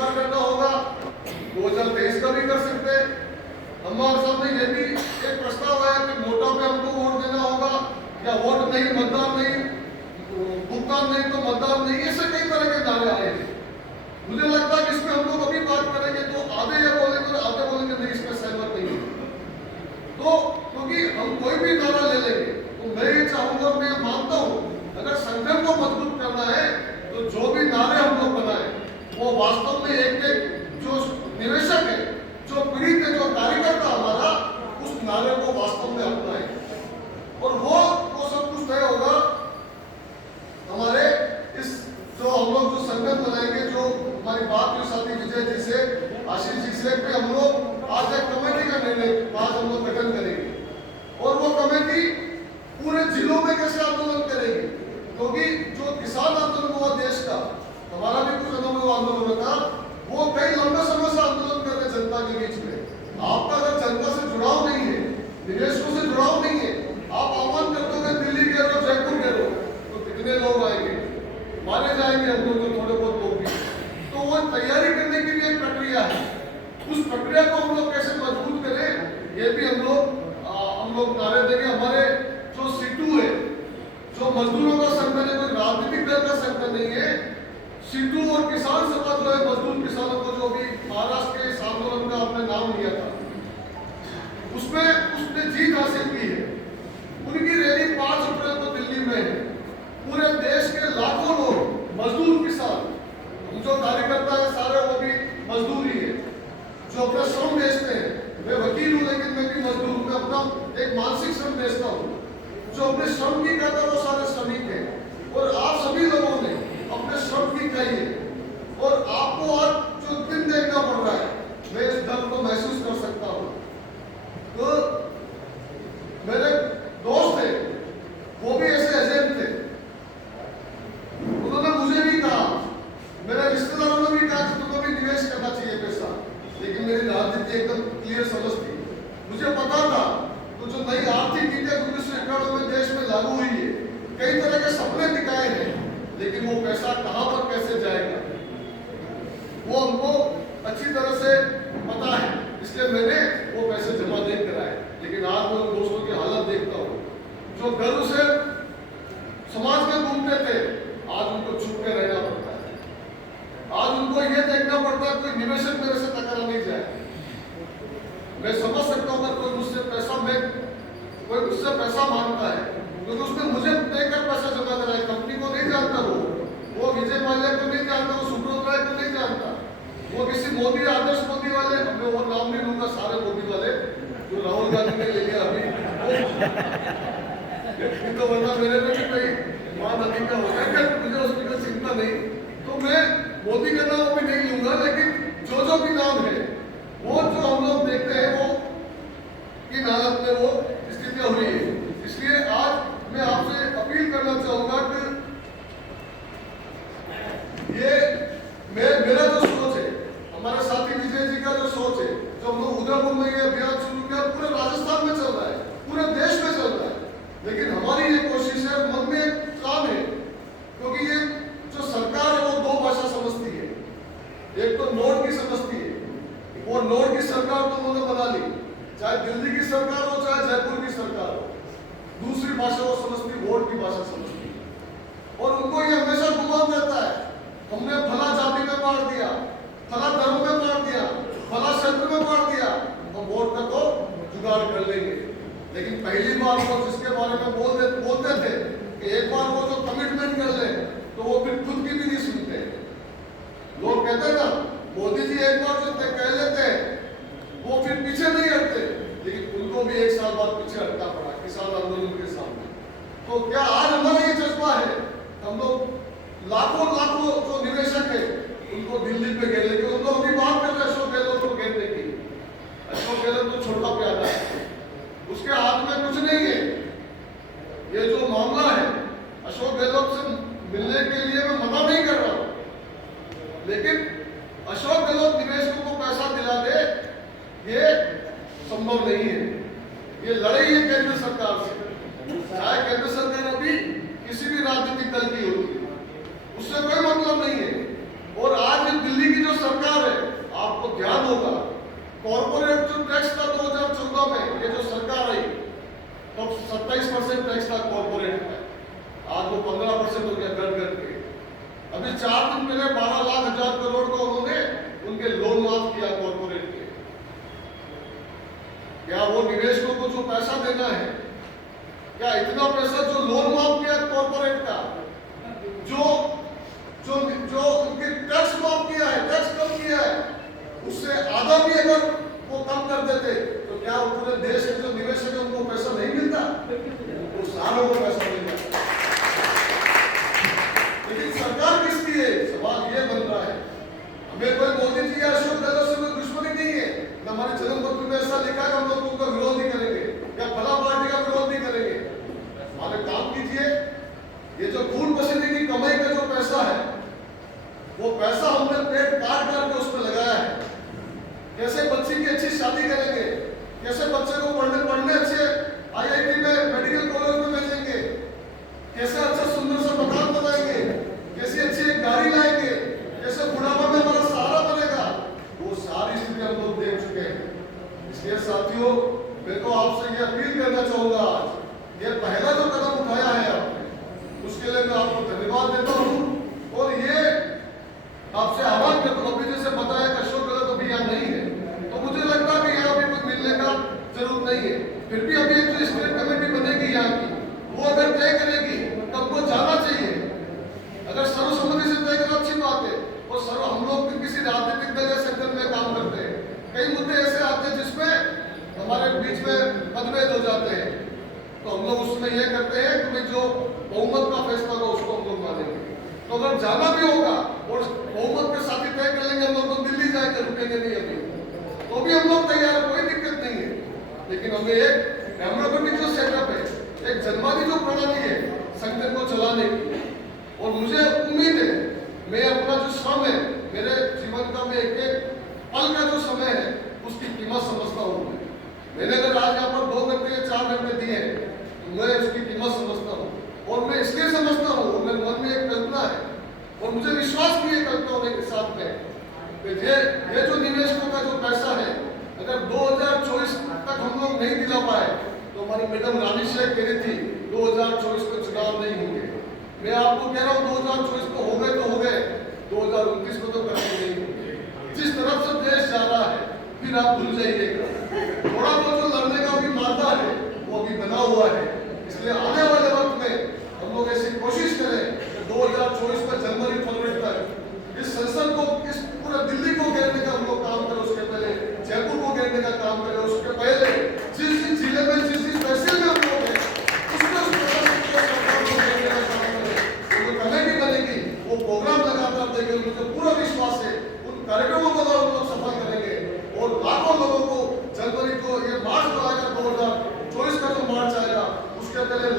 बहिष्कार करना होगा, 2023 का भी कर सकते हैं। हमारे सामने ये भी एक प्रस्ताव है कि नोटा पे हमको वोट देना होगा, या वोट नहीं मतदान नहीं, भुगतान नहीं तो मतदान नहीं, ऐसे कई तरह के नारे आए हैं। मुझे लगता है कि इसमें हम लोग अभी बात करेंगे तो आधे ये बोलेंगे और आधे बोलेंगे नहीं, इसमें सहमत नहीं है। तो क्योंकि हम कोई भी नारा ले लेंगे तो मैं ये चाहूंगा, मैं मानता हूं अगर संगठन को मजबूत करना है तो जो भी नारे हम लोग बनाए वो वास्तव में एक जो निवेशक है, जो पीड़ित है, जो कार्यकर्ता हमारा, उस नारे को वास्तव में अपनाए और वो सब कुछ तय होगा हमारे इस जो हम लोग जो संगठन बनाएंगे, जो हमारी बात हुई साथी विजय जी से, आशीष जी से, पे हम लोग आज एक कमेटी का निर्णय आज हम लोग गठन करेंगे और वो कमेटी पूरे जिलों में कैसे आंदोलन करेगी, क्योंकि जो किसान आंदोलन हुआ देश का, हमारा भी कुछ अनुभव आंदोलन था, वो कई लंबे समय से आंदोलन कर रहे जनता के बीच में। आपका अगर जनता से जुड़ाव नहीं है, निवेशकों से जुड़ाव नहीं है, आप आह्वान कर दोगे दिल्ली के रो, जयपुर के रो, तो कितने लोग आएंगे, मारे जाएंगे हम लोग, थोड़े बहुत लोग भी। तो वो तैयारी करने की भी एक प्रक्रिया है, उस प्रक्रिया को हम लोग कैसे मजबूत करें, ये भी हम लोग नारे देंगे। हमारे जो सीटू है, जो मजदूरों का संगठन है, कोई राजनीतिक दल का संगठन नहीं है। सीटू और किसान समाज जो है, मजदूर किसानों को जो भी महाराष्ट्र के इस आंदोलन का आपने नाम लिया था, उसमें उसने जीत हासिल की है। उनकी रैली 5 अप्रैल को दिल्ली में है। पूरे देश के लाखों लोग मजदूर किसान, हम जो कार्यकर्ता है सारे वो भी मजदूर ही है, जो अपना श्रम बेचते हैं। मैं वकील हूँ लेकिन मैं भी मजदूर हूँ, मैं अपना एक मानसिक श्रम बेचता हूँ। जो अपने श्रम की कहता है वो सारे श्रमिक हैं और आप सभी लोगों ने अपने श्रम की कही है और आपको आज जो दिन देखना पड़ रहा है, मैं इस दर्द को महसूस कर सकता हूँ। तो मेरे दोस्त थे, वो भी ऐसे एजेंट थे, उन्होंने मुझे भी कहा, मेरे रिश्तेदारों ने भी कहा कि तुमको भी निवेश करना चाहिए पैसा, लेकिन मेरी राजनीति एकदम क्लियर समझ थी। मुझे पता था तो जो नई आर्थिक नीति 1991 में देश में लागू हुई है, कई तरह के सपने दिखाए हैं, लेकिन वो पैसा कहां पर कैसे जाएगा वो हमको अच्छी तरह से पता है, इसलिए मैंने वो पैसे जमा नहीं कराए। लेकिन आज मैं उन दोस्तों की हालत देखता हूँ जो गर्व से समाज में घूमते थे, आज उनको छुप के रहना पड़ता है। आज उनको ये देखना पड़ता है कोई निवेशक मेरे से टकरा नहीं जाए। मैं समझ सकता हूँ अगर कोई मुझसे पैसा मांगता है, क्योंकि उसने मुझे देकर पैसा जमा कराया। कंपनी को नहीं जानता, वो विजय माल्या को नहीं जानता, वो सुब्रत राय को नहीं जानता, वो किसी मोदी, आदर्श मोदी वाले, मैं वो नाम नहीं लूंगा, सारे मोदी वाले जो राहुल गांधी ने ले लिया अभी, तो वरना मेरे में भी कोई मान अधिकार हो जाएगा, मुझे उसकी कोई चिंता नहीं। तो मैं मोदी का नाम अभी नहीं लूंगा, लेकिन जो भी नाम है वो जो हम लोग देखते हैं वो इन हालत में वो स्थितियां हुई है। इसलिए आज मैं आपसे अपील करना चाहूंगा कि ये मेरा जो सोच है, हमारे साथी विजय जी का जो सोच है, जो हम लोग उदयपुर में ये अभियान शुरू किया, पूरे राजस्थान में चल रहा है, पूरे देश में चल रहा है, लेकिन हमारी ये कोशिश है, मन में एक काम है, क्योंकि ये जो सरकार है वो 2 भाषा समझती है। एक तो नोट की समझती है, वो नोट की सरकार तो उन्होंने बना ली, चाहे दिल्ली की सरकार हो चाहे जयपुर की सरकार हो। दूसरी भाषा वो समझती, वोट की भाषा समझती, और उनको ये हमेशा गुमान रहता है हमने फला जाति में बांट दिया, फला धर्म में बांट दिया, फला क्षेत्र में बांट दिया, तो वोट का तो जुगाड़ कर लेंगे। लेकिन पहली बार वो जिसके बारे में बोलते थे कि एक बार वो जो कमिटमेंट कर ले तो वो फिर खुद की भी नहीं सुनते। लोग कहते हैं ना, मोदी जी एक बार जो कह लेते हैं वो फिर पीछे नहीं हटते, लेकिन उनको भी 1 साल बाद पीछे हटना पड़ा किसान आंदोलन के सामने। तो क्या आज हमारा ये जज्बा है, हम लोग लाखों जो निवेशक है उनको दिल्ली पे घेर लेंगे। उन लोग भी बात कर रहे हैं अशोक गहलोत को घेरने की। अशोक गहलोत तो छोटा प्यादा है, उसके हाथ में कुछ नहीं है। ये जो मामला है, अशोक गहलोत से मिलने के लिए मैं मना नहीं कर रहा हूं, लेकिन अशोक गहलोत निवेशकों को पैसा दिला दे, ये संभव नहीं है। ये लड़ाई है केंद्र सरकार से, चाहे केंद्र सरकार अभी किसी भी राजनीतिक दल की होगी, उससे कोई मतलब नहीं है। और आज दिल्ली की जो सरकार 10% टैक्स था कॉर्पोरेट में, आज वो 15% हो गया घट घट के। अभी 4 दिन पहले 12,00,000 करोड़ का उन्होंने उनके लोन माफ किया कॉर्पोरेट के। क्या वो निवेशकों को जो पैसा देना है, क्या इतना पैसा जो लोन माफ किया कॉर्पोरेट का, जो जो जो उनके टैक्स माफ किया है, टैक्स कम किया है, उससे आधा भी अगर वो कम कर देते तो क्या पूरे देश के जो निवेशक है उनको पैसा नहीं मिलता? उनको सारों को पैसा मिलता। लेकिन सरकार किसकी है? सवाल ये बन रहा है। हमें कोई मोदी जी या अशोक गहलोत से कोई दुश्मनी नहीं है, न हमारे जन्मपत्र में ऐसा लिखा है कि हम लोग उनका विरोध नहीं करेंगे या फला पार्टी का विरोध नहीं करेंगे। हमारे काम कीजिए, ये जो खून पसीने की कमाई का जो पैसा है, वो पैसा हमने पेट काट के उसमें लगाया है। कैसे बच्ची की अच्छी शादी करेंगे, कैसे बच्चे को पढ़ने अच्छे IIT में मेडिकल कॉलेज में भेजेंगे, कैसे अच्छा सुंदर सा मकान बनाएंगे, कैसे अच्छी एक गाड़ी लाएंगे, कैसे बुढ़ापा में हमारा सहारा बनेगा, वो सारी स्थिति हम लोग देख चुके हैं। इसलिए साथियों, मैं तो आपसे ये अपील करना चाहूंगा, आज ये पहला जो कदम उठाया है आपने, उसके लिए मैं आपको धन्यवाद देता हूँ। और ये आपसे आह्वान करता हूँ, अभी जैसे बताया कि अशोक गहलोत अभी यहाँ नहीं है, तो मुझे लगता है कि यहाँ अभी कुछ मिलने का जरूरत नहीं है। फिर भी अभी एक जो स्टेट कमेटी बनेगी यहाँ की, वो अगर तय करेगी तब वो जाना चाहिए। अगर सर्वसम्मति से तय करना अच्छी बात है, और सर्व हम लोग भी किसी राजनीतिक दल या संगठन में काम करते हैं, कई मुद्दे ऐसे आते हैं जिसमें हमारे बीच में मतभेद हो जाते हैं, तो हम लोग उसमें यह करते हैं कि जो बहुमत का फैसला होगा उसको हम लोग मानेंगे। तो अगर जाना भी होगा और बहुमत के साथ ही तय कर लेंगे हम लोग, तो दिल्ली जाएंगे, रुकेंगे नहीं अभी, तो भी हम लोग तैयार है, कोई दिक्कत नहीं है। लेकिन हमें एक डेमोक्रेटिक जो सेटअप है, एक जनवादी जो प्रणाली है संगठन को चलाने की, और मुझे उम्मीद है मैं अपना जो श्रम है, मेरे जीवन का मैं एक पल का जो समय है उसकी कीमत समझता हूँ। मैंने अगर आज यहाँ पर 2 घंटे या 4 घंटे दिए तो मैं उसकी कीमत समझता हूँ, और मैं इसलिए समझता हूँ, मेरे मन में एक कल्पना है और मुझे विश्वास भी है कल्पना होने के साथ में कि ये जो निवेशकों का जो पैसा है, अगर 2024 तक हम लोग नहीं दिला पाए तो हमारी मैडम रानी शेख कह रही थी 2024 में चुनाव नहीं होंगे। मैं आपको कह रहा हूँ 2024 को हो गए तो हो गए, 2029 को तो करने नहीं होंगे। जिस तरफ से देश जा रहा है फिर आप भूल जाइएगा, थोड़ा बहुत जो लड़ने का भी मादा है वो अभी बना हुआ है। इसलिए आने वाले वक्त में हम लोग ऐसी कोशिश करें कि 2024 में जनवरी-फरवरी तक इस संसद को, इस पूरे दिल्ली को घेरने का हम लोग काम करें, उसके पहले जयपुर को घेरने का काम करें, उसके पहले जिस जिले में जिस तहसील में हम लोग हैं उसमें उस सरकार को घेरने का काम करें। जो कमेटी बनेगी वो प्रोग्राम लगातार देंगे, मुझे पूरा विश्वास है उन कार्यक्रमों को हम लोग सफल करेंगे और लाखों लोगों को जनवरी को ये मार्च को आएगा, 2024 का जो मार्च आएगा उसके पहले